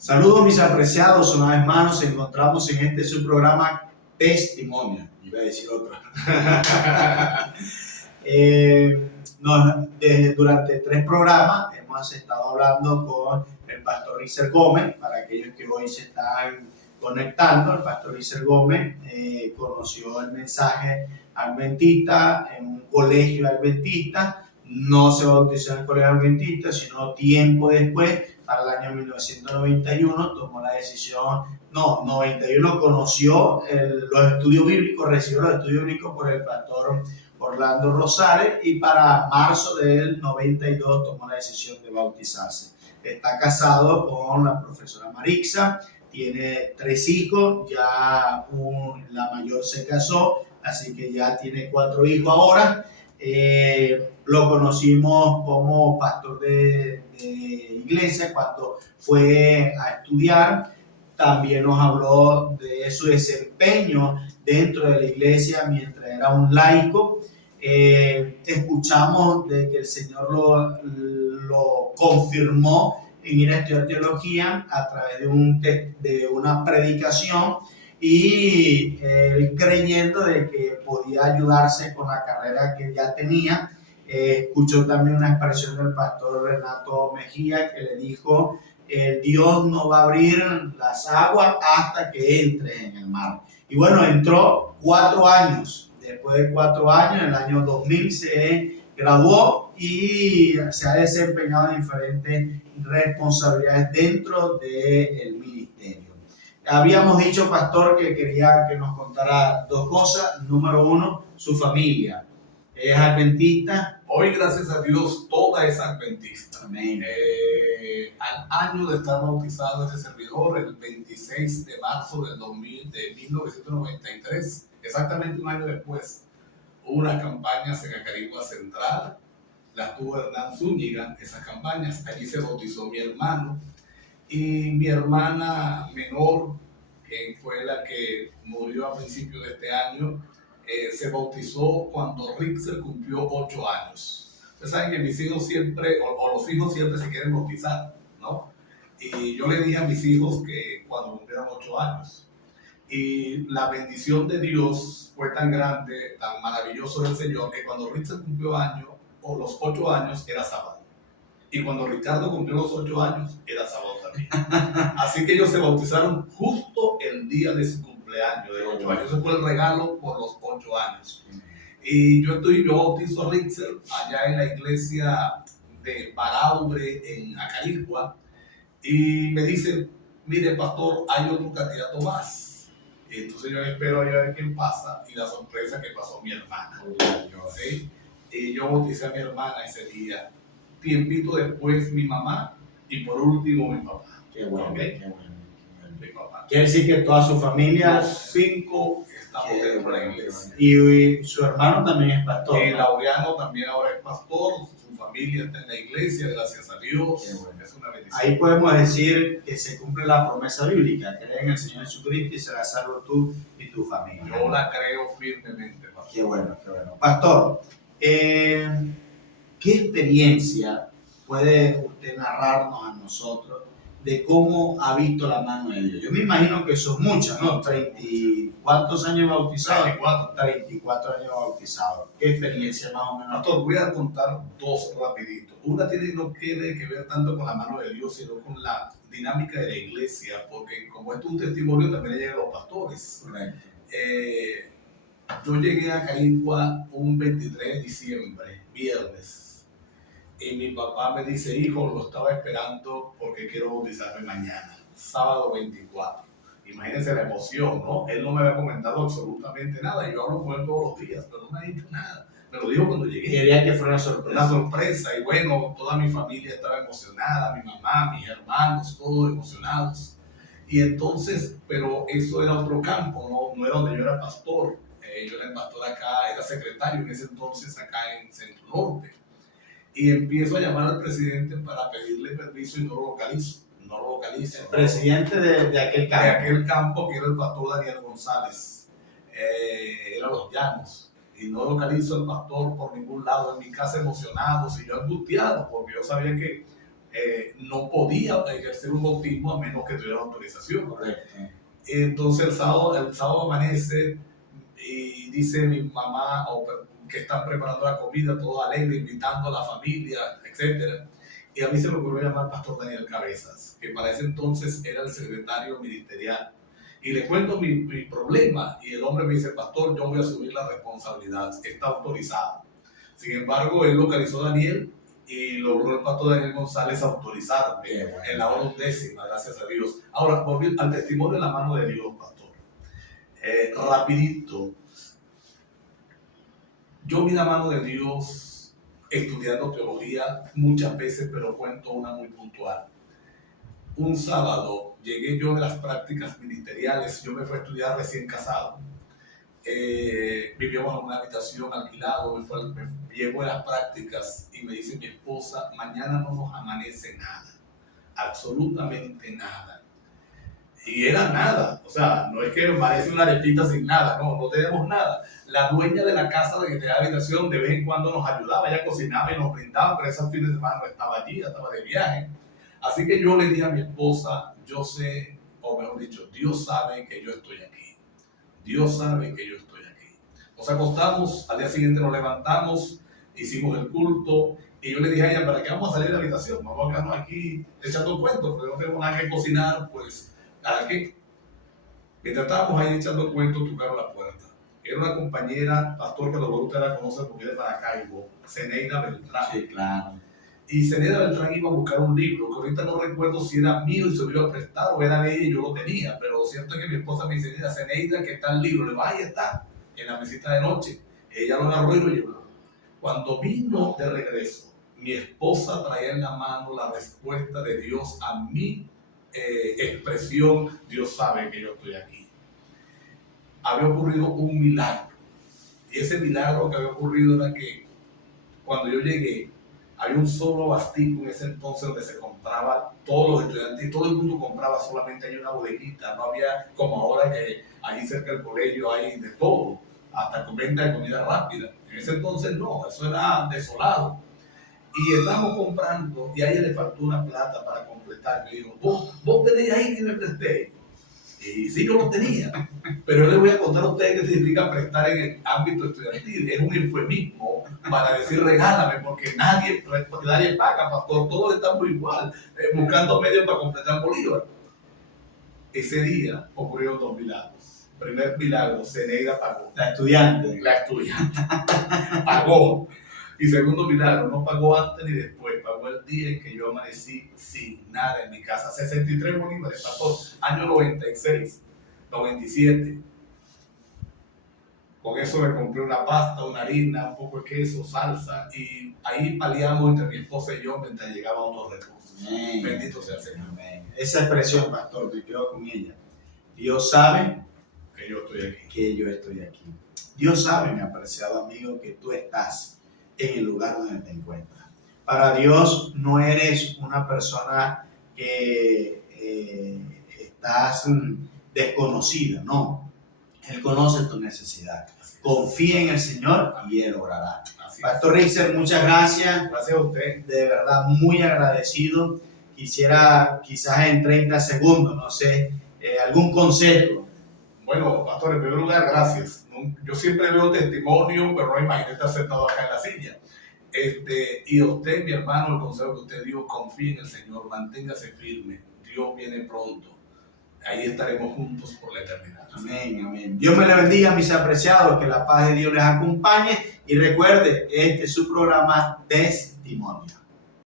Saludos mis apreciados, una vez más nos encontramos en este su programa Testimonio, iba a decir otro. Durante 3 programas hemos estado hablando con el pastor Rizer Gómez. Para aquellos que hoy se están conectando, el pastor Rizer Gómez conoció el mensaje adventista en un colegio adventista. No se bautizó en el colegio adventista, sino tiempo después, para el año 1991, tomó la decisión. 91 conoció los estudios bíblicos, recibió los estudios bíblicos por el pastor Orlando Rosales, y para marzo del 92 tomó la decisión de bautizarse. Está casado con la profesora Marixa, tiene 3 hijos, ya la mayor se casó, así que ya tiene 4 hijos ahora. Lo conocimos como pastor de iglesia cuando fue a estudiar. También nos habló de su desempeño dentro de la iglesia mientras era un laico. Escuchamos de que el Señor lo confirmó en ir a estudiar teología a través de una predicación, y él creyendo de que podía ayudarse con la carrera que ya tenía. Escuchó también una expresión del pastor Renato Mejía que le dijo: Dios no va a abrir las aguas hasta que entre en el mar. Y bueno, entró 4 años. Después de 4 años, en el año 2000 se graduó y se ha desempeñado en diferentes responsabilidades dentro del ministerio. Habíamos dicho, pastor, que quería que nos contara 2 cosas. Número 1, su familia. ¿Es adventista? Hoy, gracias a Dios, toda es adventista. Amén. Al año de estar bautizado este servidor, el 26 de marzo de 1993, exactamente un año después, hubo unas campañas en Acarigua Central, las tuvo Hernán Zúñiga, esas campañas. Allí se bautizó mi hermano, y mi hermana menor, que fue la que murió a principios de este año, se bautizó cuando Rizer cumplió 8 años. Ustedes saben que mis hijos siempre, o los hijos siempre se quieren bautizar, ¿no? Y yo le dije a mis hijos que cuando cumplieran 8 años. Y la bendición de Dios fue tan grande, tan maravilloso del Señor, que cuando Rizer cumplió los 8 años, era sábado. Y cuando Ricardo cumplió los 8 años, era sábado también. Así que ellos se bautizaron justo el día de su cumpleaños, de 8 años. Ese fue el regalo por los 8 años. Y yo bautizo a Rizer allá en la iglesia de Paraure, en Acarigua. Y me dice: mire, pastor, hay otro candidato más. Y entonces yo espero a ver quién pasa, y la sorpresa que pasó mi hermana. ¿Sí? Y yo bauticé a mi hermana ese día. Tiempito después mi mamá, y por último mi papá. Qué bueno, ¿Okay? Qué bueno. Mi papá. Quiere decir que toda su familia... Los 5 estamos dentro de la iglesia. Y su hermano también es pastor. Y Laureano también ahora es pastor, su familia está en la iglesia, gracias a Dios. Bueno. Es una bendición. Ahí podemos decir que se cumple la promesa bíblica: cree en el Señor Jesucristo y serás salvo tú y tu familia. Yo la creo firmemente, pastor. Qué bueno, qué bueno. Pastor, ¿qué experiencia puede usted narrarnos a nosotros de cómo ha visto la mano de Dios? Yo me imagino que son muchas, ¿no? ¿Cuántos años bautizados? 34 años bautizados. ¿Qué experiencia más o menos? Pastor, voy a contar 2 rapidito. Una no tiene que ver tanto con la mano de Dios, sino con la dinámica de la iglesia, porque como esto es un testimonio, también le llega a los pastores. Correcto. Yo llegué a Acarigua un 23 de diciembre, viernes, y mi papá me dice: hijo, lo estaba esperando porque quiero bautizarme mañana, sábado 24. Imagínense la emoción, ¿no? Él no me había comentado absolutamente nada, y yo hablo con él todos los días, pero no me ha dicho nada. Me lo dijo cuando llegué. Quería que fuera una sorpresa. Una sorpresa, y bueno, toda mi familia estaba emocionada, mi mamá, mis hermanos, todos emocionados. Y entonces, pero eso era otro campo, no era donde yo era pastor. Yo era el pastor acá, era secretario en ese entonces acá en Centro Norte. Y empiezo a llamar al presidente para pedirle permiso, y no lo localizo. El presidente de aquel campo. De aquel campo, que era el pastor Daniel González. Era Los Llanos. Y no localizo al pastor por ningún lado. En mi casa emocionados y yo angustiado, porque yo sabía que no podía ejercer un bautismo a menos que tuviera autorización. Correcto. Entonces el sábado amanece y dice mi mamá que están preparando la comida, todo alegre, invitando a la familia, etc. Y a mí se me ocurrió llamar al pastor Daniel Cabezas, que para ese entonces era el secretario ministerial. Y le cuento mi problema y el hombre me dice, pastor, yo voy a asumir la responsabilidad, está autorizado. Sin embargo, él localizó a Daniel y logró el pastor Daniel González autorizarme en la hora 11ª, gracias a Dios. Ahora, volviendo al testimonio de la mano de Dios, pastor. Rapidito. Yo vi la mano de Dios estudiando teología muchas veces, pero cuento una muy puntual. Un sábado llegué yo de las prácticas ministeriales, yo me fui a estudiar recién casado. Vivíamos en una habitación alquilado, me llego a las prácticas y me dice mi esposa, mañana no nos amanece nada, absolutamente nada. Y era nada, o sea, no es que amanece una arepita sin nada, no tenemos nada. La dueña de la casa de que tenía la habitación de vez en cuando nos ayudaba, ella cocinaba y nos brindaba, pero esos fines de semana no estaba allí, estaba de viaje. Así que yo le dije a mi esposa, yo sé, o mejor dicho, Dios sabe que yo estoy aquí. Dios sabe que yo estoy aquí. Nos acostamos, al día siguiente nos levantamos, hicimos el culto, y yo le dije a ella, ¿para qué vamos a salir de la habitación? Vamos a quedarnos aquí echando cuentos, porque no tenemos nada que cocinar, pues, ¿para qué? Mientras estábamos ahí echando cuentos, tocaron la puerta. Era una compañera, pastor, que los usted la conoce porque es de Maracaibo, Zeneida Beltrán. Sí, claro. Y Zeneida Beltrán iba a buscar un libro, que ahorita no recuerdo si era mío y se lo iba a prestar o era de ella y yo lo tenía, pero lo cierto es que mi esposa me dice, mira, Zeneida, que está el libro, le digo, ahí está, en la mesita de noche. Ella lo agarró y lo llevó. Cuando vino de regreso, mi esposa traía en la mano la respuesta de Dios a mi expresión, Dios sabe que yo estoy aquí. Había ocurrido un milagro, y ese milagro que había ocurrido era que cuando yo llegué, había un solo bastico en ese entonces donde se compraba, todos los estudiantes y todo el mundo compraba, solamente hay una bodeguita, no había como ahora que allí cerca del colegio hay de todo, hasta con venta de comida rápida. En ese entonces no, eso era desolado. Y estábamos comprando y a ella le faltó una plata para completar. Me dijo, vos tenéis ahí que me presté. Y sí, yo lo tenía, pero yo les voy a contar a ustedes qué significa prestar en el ámbito estudiantil. Es un eufemismo para decir regálame, porque nadie paga, pastor, todos estamos igual, buscando medios para completar Bolívar. Ese día ocurrieron dos milagros. Primer milagro, Zeneida pagó. La estudiante pagó. Y segundo milagro, no pagó antes ni después, pagó el día en que yo amanecí sin nada en mi casa. 63 bolívares, pastor, año 96, 97. Con eso me compré una pasta, una harina, un poco de queso, salsa, y ahí paliamos entre mi esposa y yo mientras llegaban otros recursos. Amén. Bendito sea el Señor. Amén. Esa expresión, pastor, me quedo con ella. Dios sabe Que yo estoy aquí. que yo estoy aquí. Dios sabe, mi apreciado amigo, que tú estás en el lugar donde te encuentras. Para Dios no eres una persona que estás desconocida, no. Él conoce tu necesidad. Confía en el Señor y Él orará. Pastor Richter, muchas gracias. Gracias a usted. De verdad, muy agradecido. Quisiera, quizás en 30 segundos, no sé, algún consejo. Bueno, pastor, en primer lugar, gracias. Yo siempre veo testimonio, pero no imaginé estar sentado acá en la silla. Y a usted, mi hermano, el consejo que usted dio, confíe en el Señor, manténgase firme. Dios viene pronto. Ahí estaremos juntos por la eternidad. Amén, amén. Dios me le bendiga, mis apreciados, que la paz de Dios les acompañe. Y recuerde, este es su programa Testimonio.